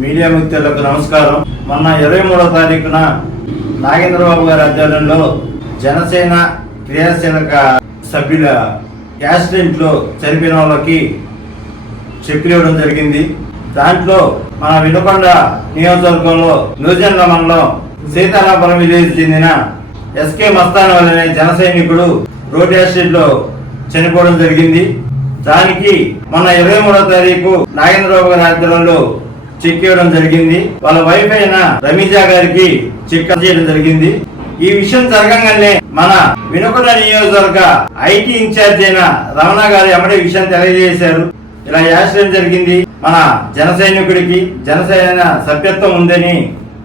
Media మిత్రులకు నమస్కారం. మొన్న 23వ తారీఖున నాగేంద్రబాబు గారి ఆధ్వర్యంలో జనసేన క్రియాశీలక సభ్యుల యాక్సిడెంట్ లో చనిపోయిన వాళ్ళకి చెక్కులు ఇవ్వడం జరిగింది. దాంట్లో మన వినుకొండ నియోజకవర్గంలో న్యూజెండ్ల మండలం సీతారాపురం విలేజ్ చెందిన ఎస్కే మస్తాన్ అనే జన సైనికుడు రోడ్ యాక్సిడెంట్ లో చనిపోవడం జరిగింది. దానికి మొన్న 23వ తారీఖు నాగేంద్రబాబు గారి ఆధ్వర్యంలో చెక్ ఇవ్వడం జరిగింది. వాళ్ళ వైఫ్ అయిన రమీజా గారికి చెక్ చేయడం జరిగింది. ఈ విషయం జరగంగానే మన వినుకొండ నియోజకవర్గ ఐటీ ఇన్ఛార్జ్ అయిన రమణ గారు ఎమ్మడే విషయం తెలియజేశారు. ఇలా యాక్సిడెంట్ జరిగింది, మన జన సైనికుడికి జనసేన సభ్యత్వం ఉందని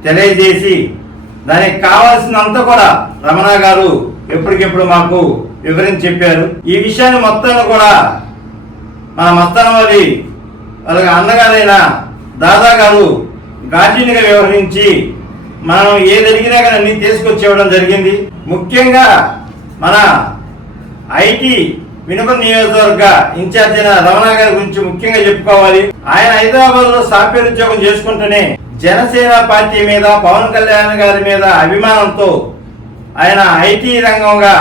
తెలియజేసి దానికి కావాల్సినంత కూడా రమణ గారు ఎప్పటికెప్పుడు మాకు వివరించి చెప్పారు. ఈ విషయాన్ని మొత్తాన్ని కూడా మన మస్తాన్ వాళ్ళ అన్నగారైన దాదా గారు గార్డియన్గా వ్యవహరించి మనం ఏది అడిగినా కానీ అన్ని తీసుకొచ్చి ఇవ్వడం జరిగింది. ముఖ్యంగా మన ఐటీ వినుకొండ నియోజకవర్గ ఇన్ఛార్జ్ అయిన రమణ గారి గురించి ముఖ్యంగా చెప్పుకోవాలి. ఆయన హైదరాబాద్ లో సాఫ్ట్వేర్ ఉద్యోగం చేసుకుంటూనే జనసేన పార్టీ మీద పవన్ కళ్యాణ్ గారి మీద అభిమానంతో ఆయన ఐటీ రంగంగా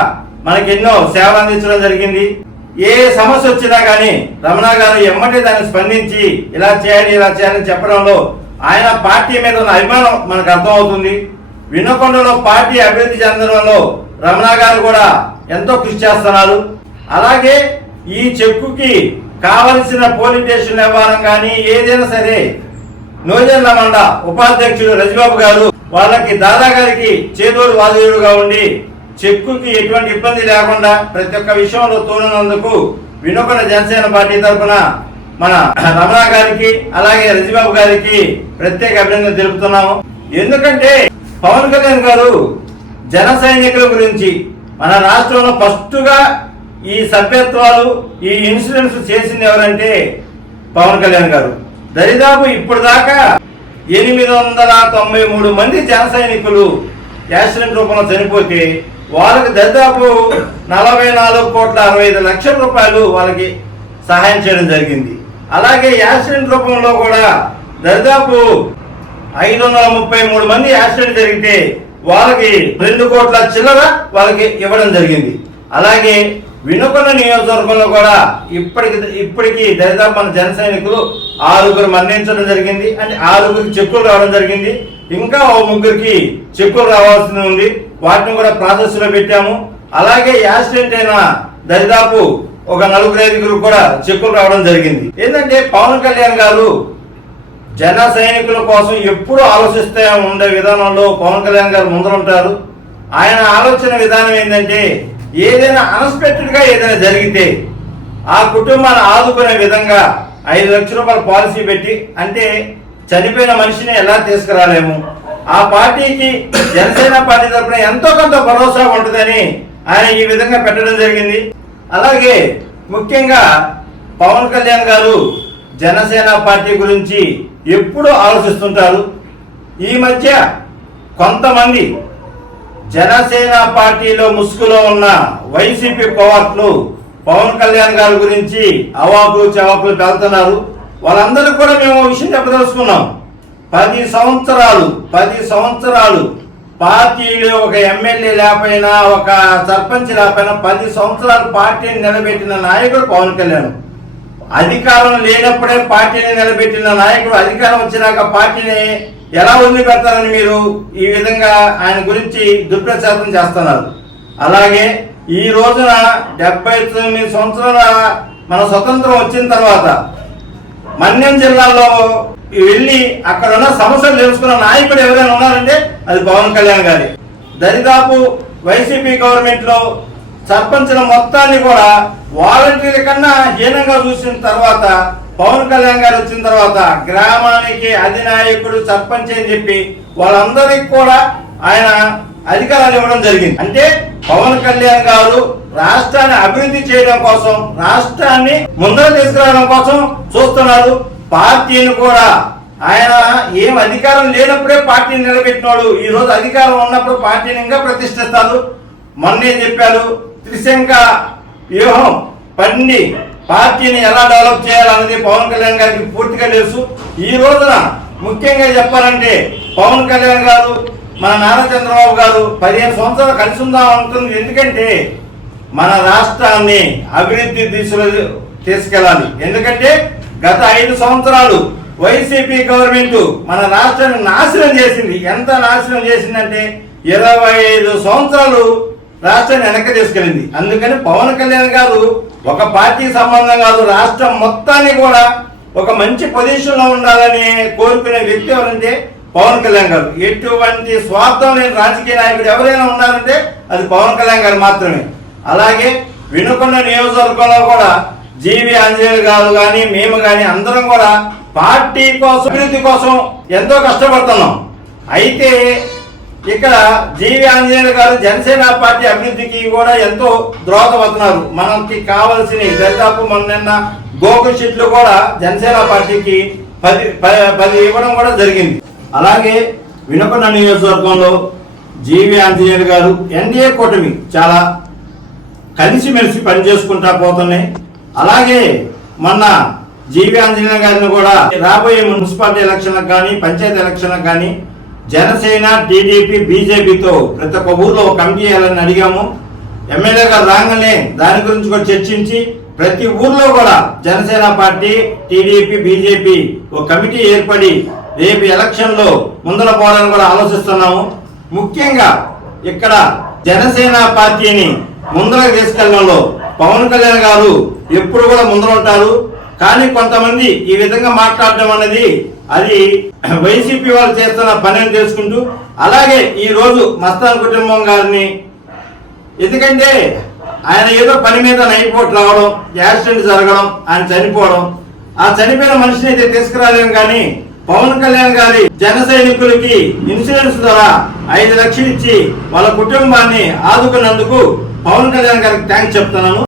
మనకి ఎన్నో సేవలు అందించడం జరిగింది. ఏ సమస్య వచ్చినా కానీ రమణ గారు ఎమ్మటే దాన్ని స్పందించి ఇలా చేయాలని చెప్పడంలో ఆయన పార్టీ మీద ఉన్న అభిమానం మనకు అర్థమవుతుంది. వినుకొండలో పార్టీ అభివృద్ధి చెందడంలో రమణ గారు కూడా ఎంతో కృషి చేస్తున్నారు. అలాగే ఈ చెక్కుకి కావలసిన పోలీస్ స్టేషన్ వ్యవహారం కానీ ఏదైనా సరే న్యూజెండ్ల మండల ఉపాధ్యక్షుడు రజిబాబు గారు వాళ్ళకి దాదా గారికి చేదోడు వాదోడుగా ఉండి చెక్కుకి ఎటువంటి ఇబ్బంది లేకుండా ప్రతి ఒక్క విషయంలో తోడున్నందుకు వినుకొండ జనసేన పార్టీ తరఫున మన రమణ గారికి అలాగే రజిబాబు గారికి ప్రత్యేక అభినందన తెలుపుతున్నాము. ఎందుకంటే పవన్ కళ్యాణ్ గారు జన సైనికుల గురించి మన రాష్ట్రంలో ఫస్ట్ గా ఈ సభ్యత్వాలు ఈ ఇన్సూరెన్స్ చేసింది ఎవరంటే పవన్ కళ్యాణ్ గారు. దరిదాపు ఇప్పుడు దాకా 893 మంది జన సైనికులు యాక్సిడెంట్ రూపంలో చనిపోతే వాళ్ళకి దాదాపు 44,65,00,000 రూపాయలు వాళ్ళకి సహాయం చేయడం జరిగింది. అలాగే యాక్సిడెంట్ రూపంలో కూడా దాదాపు 533 మంది యాక్సిడెంట్ జరిగితే వాళ్ళకి 2 కోట్ల చిల్లర వాళ్ళకి ఇవ్వడం జరిగింది. అలాగే వినుకొండ నియోజకవర్గంలో కూడా ఇప్పటికి దాదాపు మన జన సైనికులు 6 మరణించడం జరిగింది. అంటే 6 చెక్కులు రావడం జరిగింది. ఇంకా 3 చెక్కులు రావాల్సి ఉంది. వాటిని కూడా ప్రాసెస్ లో పెట్టాము. అలాగే యాక్సిడెంట్ అయిన దరిదాపు ఒక 4-5 కూడా చెక్కులు రావడం జరిగింది. ఏంటంటే పవన్ కళ్యాణ్ గారు జన సైనికుల కోసం ఎప్పుడు ఆలోచిస్తూ ఉండే విధానంలో పవన్ కళ్యాణ్ గారు ముందరుంటారు. ఆయన ఆలోచన విధానం ఏంటంటే ఏదైనా అన్ఎక్స్పెక్టెడ్ గా ఏదైనా జరిగితే ఆ కుటుంబాన్ని ఆదుకునే విధంగా 5 లక్షల రూపాయల పాలసీ పెట్టి, అంటే చనిపోయిన మనిషిని ఎలా తీసుకురాలేము, ఆ పార్టీకి జనసేన పార్టీ తరఫున ఎంతో కొంత భరోసా ఉంటుందని ఆయన ఈ విధంగా పెట్టడం జరిగింది. అలాగే ముఖ్యంగా పవన్ కళ్యాణ్ గారు జనసేన పార్టీ గురించి ఎప్పుడు ఆలోచిస్తుంటారు. ఈ మధ్య కొంతమంది జనసేన పార్టీలో ముసుగులో ఉన్న వైసీపీ కోవర్ట్లు పవన్ కళ్యాణ్ గారి గురించి అవాకులు చవాకులు పెడుతున్నారు. వాళ్ళందరూ కూడా మేము విషయం చెప్పదలుచుకున్నాం. 10 సంవత్సరాలు పార్టీలో ఒక ఎమ్మెల్యే లేకపోయినా ఒక సర్పంచ్ లేకపోయినా 10 సంవత్సరాలు పార్టీని నిలబెట్టిన నాయకుడు పవన్ కళ్యాణ్. అధికారం లేనప్పుడే పార్టీని నిలబెట్టిన నాయకుడు అధికారం వచ్చినాక పార్టీని ఎలా వదిలిపెడతారని మీరు ఈ విధంగా ఆయన గురించి దుష్ప్రచారం చేస్తున్నారు. అలాగే ఈ రోజున 79 సంవత్సరాల మన స్వతంత్రం వచ్చిన తర్వాత మన్యం జిల్లాలో వెళ్ళి అక్కడ ఉన్న సమస్యలు తెలుసుకున్న నాయకుడు ఎవరైనా ఉన్నారంటే అది పవన్ కళ్యాణ్ గారి. దరిదాపు వైసీపీ గవర్నమెంట్ లో సర్పంచుల మొత్తాన్ని కూడా వాలంటీర్ల కన్నా హీనంగా చూసిన తర్వాత పవన్ కళ్యాణ్ గారు వచ్చిన తర్వాత గ్రామానికి అధినాయకుడు సర్పంచ్ అని చెప్పి వాళ్ళందరికీ కూడా ఆయన అధికారాలు ఇవ్వడం జరిగింది. అంటే పవన్ కళ్యాణ్ గారు రాష్ట్రాన్ని అభివృద్ధి చేయడం కోసం, రాష్ట్రాన్ని ముందర తీసుకురావడం కోసం చూస్తున్నారు. పార్టీని కూడా ఆయన ఏం అధికారం లేనప్పుడే పార్టీని నిలబెట్టినాడు. ఈ రోజు అధికారం ఉన్నప్పుడు పార్టీని ఇంకా ప్రతిష్ఠిస్తారు. మొన్నే చెప్పారు, త్రిశంక వ్యూహం పన్ని పార్టీని ఎలా డెవలప్ చేయాలన్నది పవన్ కళ్యాణ్ గారికి పూర్తిగా తెలుసు. ఈ రోజున ముఖ్యంగా చెప్పాలంటే పవన్ కళ్యాణ్ గారు మన నారా చంద్రబాబు గారు 15 సంవత్సరాలు కలిసి ఉందాం అనుకుంది. ఎందుకంటే మన రాష్ట్రాన్ని అభివృద్ధి దిశలో తీసుకెళ్ళాలి. ఎందుకంటే గత 5 సంవత్సరాలు వైసీపీ గవర్నమెంట్ మన రాష్ట్రాన్ని నాశనం చేసింది. ఎంత నాశనం చేసిందంటే 25 సంవత్సరాలు రాష్ట్రాన్ని వెనక్కి తీసుకెళ్ళింది. అందుకని పవన్ కళ్యాణ్ గారు ఒక పార్టీ సంబంధం కాదు, రాష్ట్రం మొత్తాన్ని కూడా ఒక మంచి పొజిషన్ లో ఉండాలని కోరుకునే వ్యక్తి ఎవరంటే పవన్ కళ్యాణ్ గారు. ఎటువంటి స్వార్థం లేని రాజకీయ నాయకుడు ఎవరైనా ఉన్నారంటే అది పవన్ కళ్యాణ్ గారు మాత్రమే. అలాగే వినుకొండ నియోజకవర్గంలో కూడా జీవి ఆంజనేయులు గారు కానీ మేము కానీ అందరం కూడా పార్టీ కోసం అభివృద్ధి కోసం ఎంతో కష్టపడుతున్నాం. అయితే ఇక్కడ జీవి ఆంజనేయులు గారు జనసేన పార్టీ అభివృద్ధికి కూడా ఎంతో దోహదపడుతున్నారు. మనకి కావాల్సిన దాదాపు మొన్న గోకుల్ షీట్లు కూడా జనసేన పార్టీకి 10 ఇవ్వడం కూడా జరిగింది. అలాగే వినుకొండ నియోజకవర్గంలో జీవి ఆంజనేయులు గారు ఎన్డీఏ కూటమి చాలా కలిసిమెలిసి పనిచేసుకుంటా పోతున్నాయి. అలాగే మొన్న జీవి ఆంజనేయులు గారిని కూడా రాబోయే మున్సిపాలిటీ ఎలక్షన్లకు కానీ పంచాయతీ ఎలక్షన్లకు కానీ జనసేన టీడీపీ బీజేపీతో ప్రతి ఒక్క ఊర్లో కమిటీ వేయాలని అడిగాము. ఎమ్మెల్యే గారు రాగానే దాని గురించి కూడా చర్చించి ప్రతి ఊర్లో కూడా జనసేన పార్టీ టీడీపీ బీజేపీ ఒక కమిటీ ఏర్పడి రేపు ఎలక్షన్ లో ముందర పోవాలని కూడా ఆలోచిస్తున్నాము. ముఖ్యంగా ఇక్కడ జనసేన పార్టీని ముందర తీసుకెళ్లడంలో పవన్ కళ్యాణ్ గారు ఎప్పుడు కూడా ముందర ఉంటారు. కానీ కొంతమంది ఈ విధంగా మాట్లాడడం అనేది అది వైసీపీ వాళ్ళు చేస్తున్న పని అని తెలుసుకుంటూ, అలాగే ఈ రోజు మస్తాన్ కుటుంబం గారిని, ఎందుకంటే ఆయన ఏదో పని మీద నైట్ పూట రావడం, యాక్సిడెంట్ జరగడం, ఆయన చనిపోవడం, ఆ చనిపోయిన మనిషిని అయితే తీసుకురాలేము. కానీ పవన్ కళ్యాణ్ గారి జన సైనికులకి ఇన్సూరెన్స్ ద్వారా 5 లక్షలు ఇచ్చి వాళ్ళ కుటుంబాన్ని ఆదుకున్నందుకు పవన్ కళ్యాణ్ గారికి థ్యాంక్స్ చెప్తున్నాను.